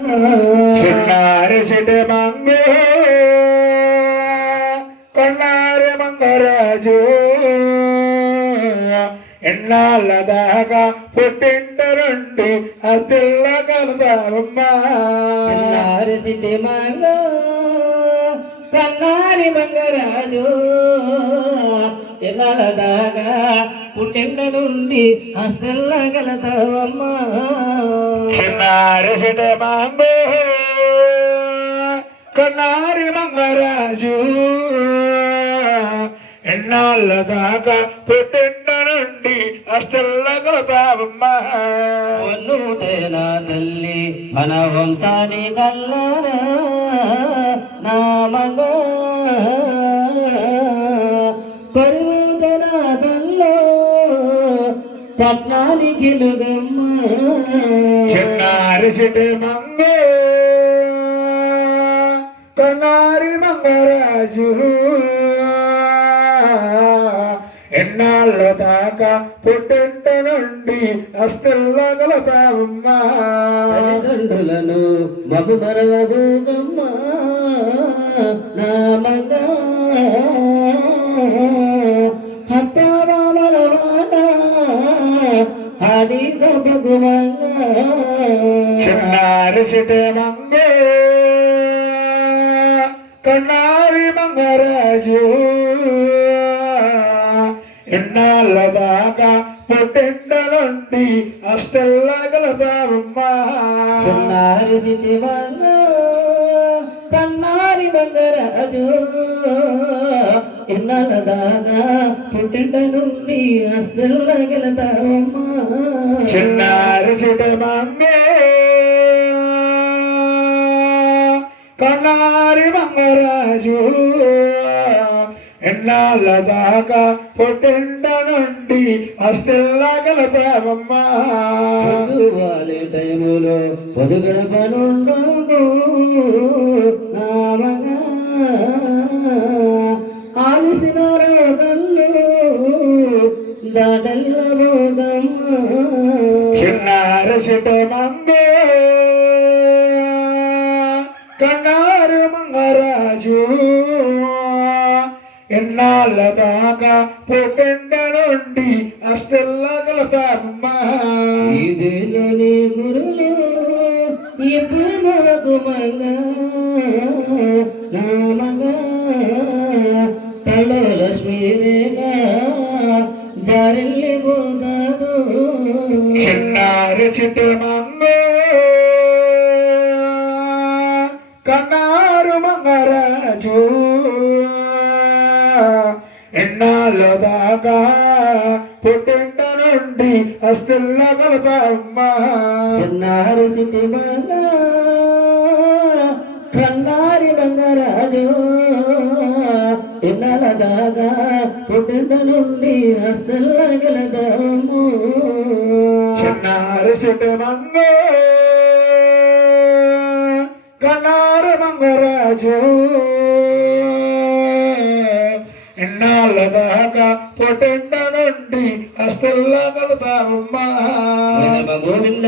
చిన్నారి చిటి మంగే కొన్నారి మంగరాజు ఎన్నాళ్ళ దాకా పుట్టింట నుండి అతిల్ల కలదావమ్మా చిన్నారి చిటి మంగ కన్నారి మంగరాజు ఎన్నాళ్ళ దాకా పుట్టింట నుండి అస్తెల్ల కలతావమ్మా చిన్నారి చిటి మంగే కొన్నారి మంగరాజు ఎన్నాళ్ళ దాకా పుట్టింట నుండి అష్టల్ల కలతావమ్మా వన్నుతేనా తల్లి మన వంశాని కల్లరా నామగ పర్వతనా తల్లో పట్నానికి నుగమ్మ చిన్నారి చిటి మంగే కొన్నారి మంగరాజు ఎన్నాళ్ళ దాకా పుట్టింట నుండి అష్టల్ల కలతావమ్మా తల్లిదండ్రులను మగు మరవబోగమ్మ నామగ హత్తారామల వాడ హరిద భగవంగ చిన్నారి చిటి మంగే కొన్నారి మంగరాజు ఎన్నాళ్ళ దాకా పుట్టింట నుండి అష్టల్ల కలతావమ్మా చిన్నారి సిటి మంగ కన్నారి మంగరాజు ఎన్నాళ్ళ దాకా పుట్టింట నుండి అస్తల్ల గలతావమ్మా చిన్నారి చిటి మంగే కొన్నారి మంగరాజు ఎన్నాళ్ళ దాకా పుట్టింట నుండి అష్టల్ల కలతావమ్మా వాలే టైములో పొదుగడ పనుండదు నామగా ఆలిసిన రోగల్లో దాడల్ల భోగమ్మ చిన్నారి చిటి మంగే కన్నారి మంగరాజు ఎన్నాళ్ళ దాకా పుట్టింట నుండి అష్టల్ల కలతావమ్మా ఇదేలోని గురులు ఎప్పుడు మంగ నామగా తలో లక్ష్మీరేగా జారెల్లి పోతారు చిన్నారి చిటి మంగే కన్నారు మంగరాజు ఎన్నాళ్ళ దాకా పుట్టింట నుండి అష్టల్ల కలతావమ్మా చిన్నారి సిటి మంగ కన్నారి మంగరాజు ఎన్నాళ్ళ దాకా పుట్టింట నుండి అస్తల్ల గలదాము చిన్నారి చిటి మంగే కన్నారు మంగరాజు ఎన్నాళ్ళ దాకా పుట్టింట నుండి అష్టల్ల కలతావమ్మా గోవింద